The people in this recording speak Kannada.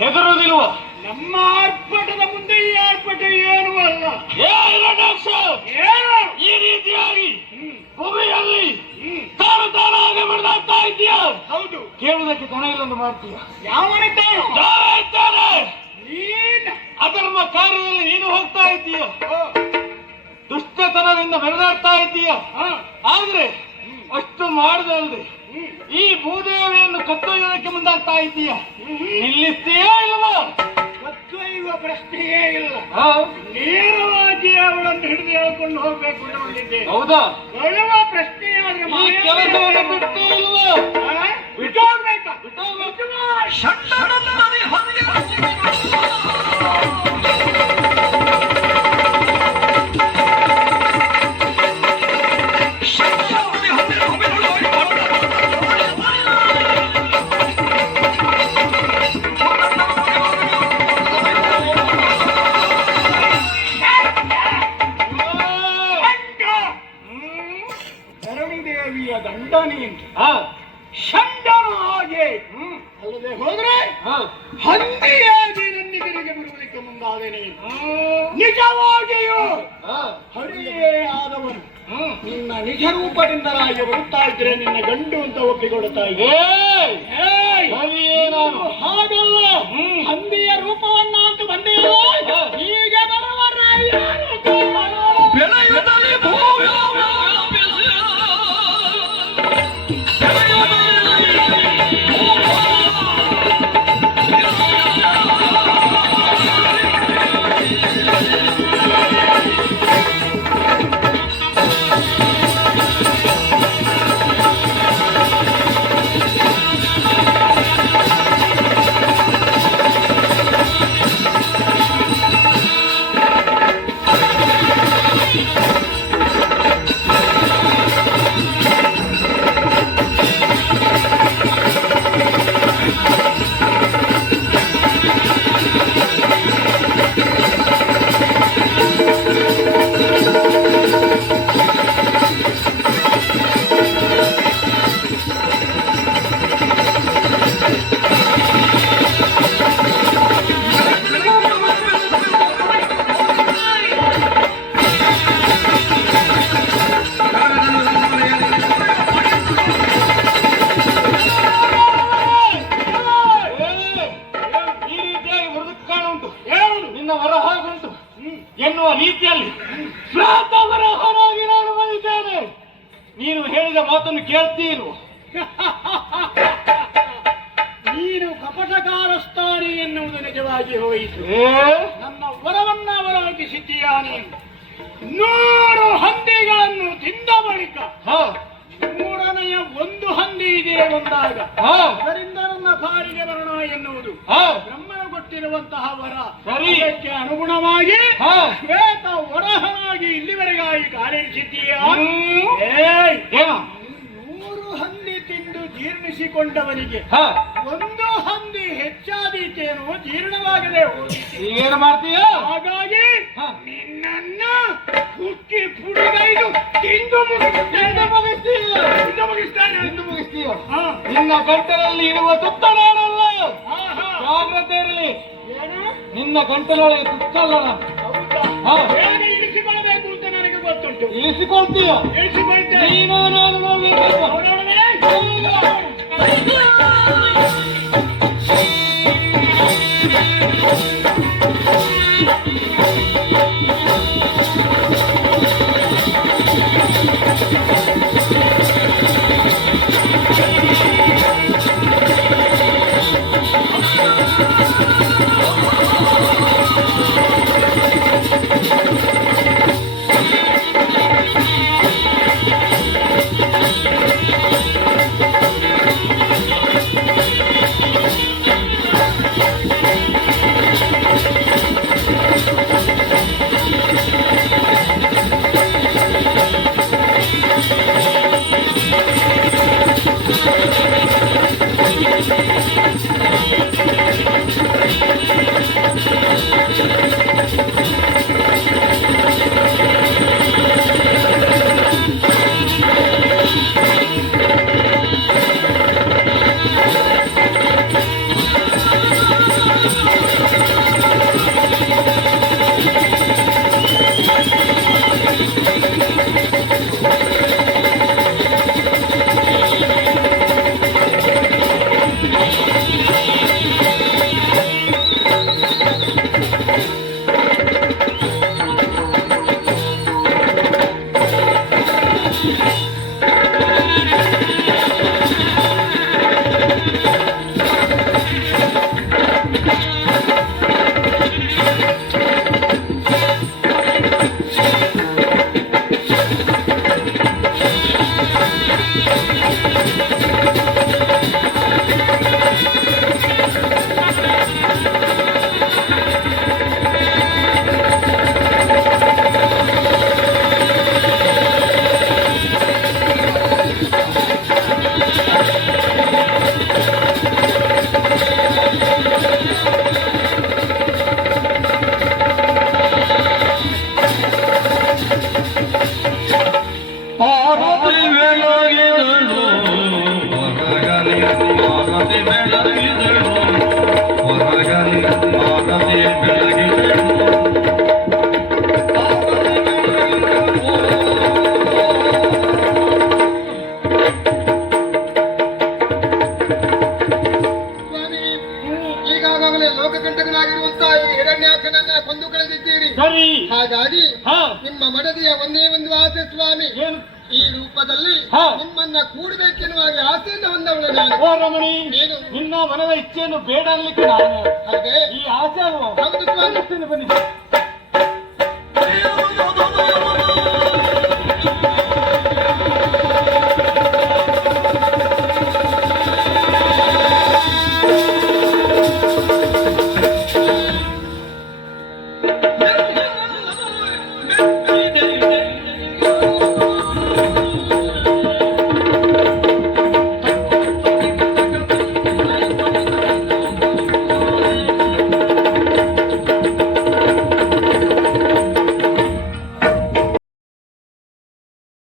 ಹೆದರುವುದಿಲ್ವ? ನಮ್ಮ ಆರ್ಭಟದ ಮುಂದೆ ಈ ಆರ್ಭಟ ಏನೂ ಅಲ್ಲ. ಈ ರೀತಿಯಾಗಿ ಭೂಮಿಯಲ್ಲಿ ತಾನು ತಾನಾಗಿ ಬೆಳೆದಾಗ್ತಾ ಇದೆಯಾ? ಹೌದು. ಕೇಳುವುದಕ್ಕೆ ದನ ಇಲ್ಲೊಂದು ಮಾಡ್ತೀಯ. ಯಾವನಿದ್ದಾನೆ? ನೀನ್ ಅಧರ್ಮ ಕಾರ್ಯದಲ್ಲಿ ನೀನು ಹೋಗ್ತಾ ಇದ್ದೀಯ, ದುಷ್ಟತನದಿಂದ ಬೆಳೆದಾಡ್ತಾ ಇದ್ದೀಯ. ಆದ್ರೆ ಅಷ್ಟು ಮಾಡದಲ್ದೆ ಈ ಭೂದೇವಿಯನ್ನು ಕತ್ತೊಯ್ಯೋದಕ್ಕೆ ಮುಂದಾಗ್ತಾ ಇದ್ದೀಯ. ನಿಲ್ಲಿಸ್ತೀಯಾ ಇಲ್ವಾ? ಕತ್ತೊಯ್ಯುವ ಪ್ರಶ್ನೆಯೇ ಇಲ್ಲ. ನೇರವಾಗಿ ಅವಳನ್ನು ಹಿಡಿದು ಹೇಳ್ಕೊಂಡು ಹೋಗ್ಬೇಕು ಅಂದ್ಕೊಂಡಿದ್ದೆ. ಹೌದಾ? ಬರುವ ಪ್ರಶ್ನೆಯಾದ್ರೆ ಈ ಕೆಲಸವನ್ನು ಬಿಟ್ಟು ಇಲ್ವಾ? ಬಿಟ್ಟು ಹೋಗ್ಬೇಕಾ? ಷಂಡನ ಹಾಗೆ ಅಲ್ಲದೆ ಹೋದ್ರೆ ಹಂದಿಯಾಗಿ ನನ್ನೆದುರಿಗೆ ಬರುವುದಕ್ಕೆ ಮುಂದಾದೇನೆ. ನಿಜವಾಗಿಯೂ ಹರಿಯೇ ಆದವನು ನಿನ್ನ ನಿಜ ರೂಪದಿಂದಲಾಗಿ ಬರುತ್ತಾ ಇದ್ರೆ ನಿನ್ನ ಗಂಡು ಅಂತ ಒಪ್ಪಿಕೊಡುತ್ತಾ ಇದ್ದೆ. ಹಾಗಲ್ಲ, ಹಂದಿಯ ರೂಪವನ್ನ ಅಂತ ಬಂದಿಲ್ಲ. ಈಗ ಬರುವ ಎನ್ನುವ ರೀತಿಯಲ್ಲಿ ಸ್ವಾತಂತ್ರ್ಯವಾಗಿ ನಾನು ಬಂದಿದ್ದೇನೆ. ನೀನು ಹೇಳಿದ ಮಾತನ್ನು ಕೇಳ್ತೀರು. ನೀನು ಕಪಟಕಾರಸ್ಥಾನಿ ಎನ್ನುವುದು ನಿಜವಾಗಿ ಹೋಯಿತು. ನನ್ನ ವರವನ್ನ ಅವಲೋಕಿಸಿದ್ದೀಯಾ ನೀನು. 100 ಹಂದಿಗಳನ್ನು ತಿಂದ ಬಳಿಕ 100ನೆಯ ಒಂದು ಹಂದಿ ಇದೆ ಒಂದಾಗ ಅದರಿಂದ ನನ್ನ ಪಾಲಿಗೆ ಬರೋಣ ಎನ್ನುವುದು ಬ್ರಹ್ಮನ ಕೊಟ್ಟಿರುವಂತಹ ವರ. ಅದಕ್ಕೆ ಅನುಗುಣವಾಗಿ ಶ್ವೇತ ವರಹನಾಗಿ ಇಲ್ಲಿವರೆಗಾಗಿ ಕಾರ್ಯಿಸಿದ್ದೀಯಾ. 100 ಹಂದಿ ತಿಂದು ಜೀರ್ಣಿಸಿಕೊಂಡವನಿಗೆ ಒಂದು ಹಂದಿ ಹೆಚ್ಚಾದೀತೇನೋ ಜೀರ್ಣವಾಗದೆ ಹೋಗಿತ್ತು. ಏನು ಮಾಡ್ತೀಯ? ಹಾಗಾಗಿ ನಿನ್ನನ್ನ ಹುಕ್ಕಿ ಪುಡಿಗೈದು ತಿಂದು ಮುಗಿಸ್ತೀಯ. ನಿನ್ನ ಗಂಟಲಲ್ಲಿ ಇರುವ ತುತ್ತನಾಡಲ್ಲ, ಜಾಗ್ರತೆ ಇರಲಿ. ನಿನ್ನ ಗಂಟಲೊಳಗೆ ತುತ್ತಲ್ಲ. ಇಳಿಸಿಕೊಳ್ಳಬೇಕು ಅಂತ ನನಗೆ ಗೊತ್ತುಂಟು. ಇಳಿಸಿಕೊಳ್ತೀಯ? ನೀನು ನಾನು ನೋಡ್ಬೇಕು. ಆರತಿ ಬೆಳಗಿದಳು ಹೊರಗಲಿ ಆರತಿ ಬೆಳಗಿದಳು ಹೊರಗಲಿ ಆರತಿ ಬೆಳಗಿದಳು ಈಗಾಗಲೇ ಲೋಕಕಂಟಕನಾಗಿರುವಂತಹ ಈ ಹಿರಣ್ಯಾಕ್ಷನನ್ನ ಕೊಂದು ಕಳೆದಿದ್ದೀರಿ. ಸರಿ. ಹಾಗಾಗಿ ಹಾ. ನಿಮ್ಮ ಮಡದಿಯ ಒಂದೇ ಒಂದು ಆಸೆ ಸ್ವಾಮಿ, ಏನು? ಈ ರೂಪದಲ್ಲಿ ಹಾ. ನಿಮ್ಮನ್ನ ಕೂಡಬೇಕೆನ್ನುವ ಹಾಗೆ ಆಸೆಯಿಂದ ಹೊಂದವಳು ನಾನು. ಓ ರಮಣಿ, ನೀನು ನಿನ್ನ ಮನದ ಇಚ್ಛೆಯನ್ನು ಬೇಡ ಅನ್ಲಿಕ್ಕೆ ನಾನು ಹಾಗೆ ಈ ಆಸೆ ಅಲ್ವಾ? ಹೌದು ಸ್ವಾಮಿ. ಬನ್ನಿ.